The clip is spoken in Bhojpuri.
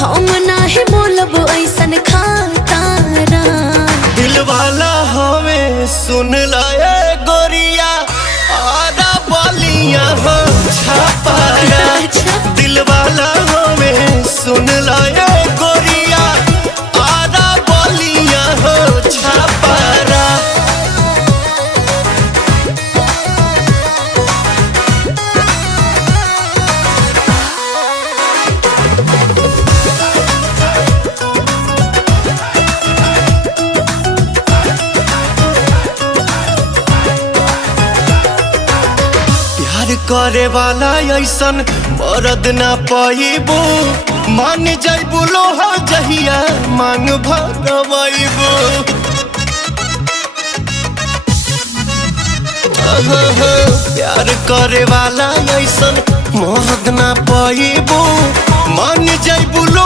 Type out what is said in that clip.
हम नाही बोलब ऐसन खातारा। दिल वाला हमें सुन लाए गोरिया आधा बलिया हो छापारा। दिल वाला हमें सुन लाए गोरिया आधा बलिया हो छापारा। प्यार करे वाला ऐसन मरद ना पाइबो। मान जाइबो लोहा जहिया मांग भगवाइबो। प्यार करे वाला ऐसन मरद ना पाइबो। मान जाइबो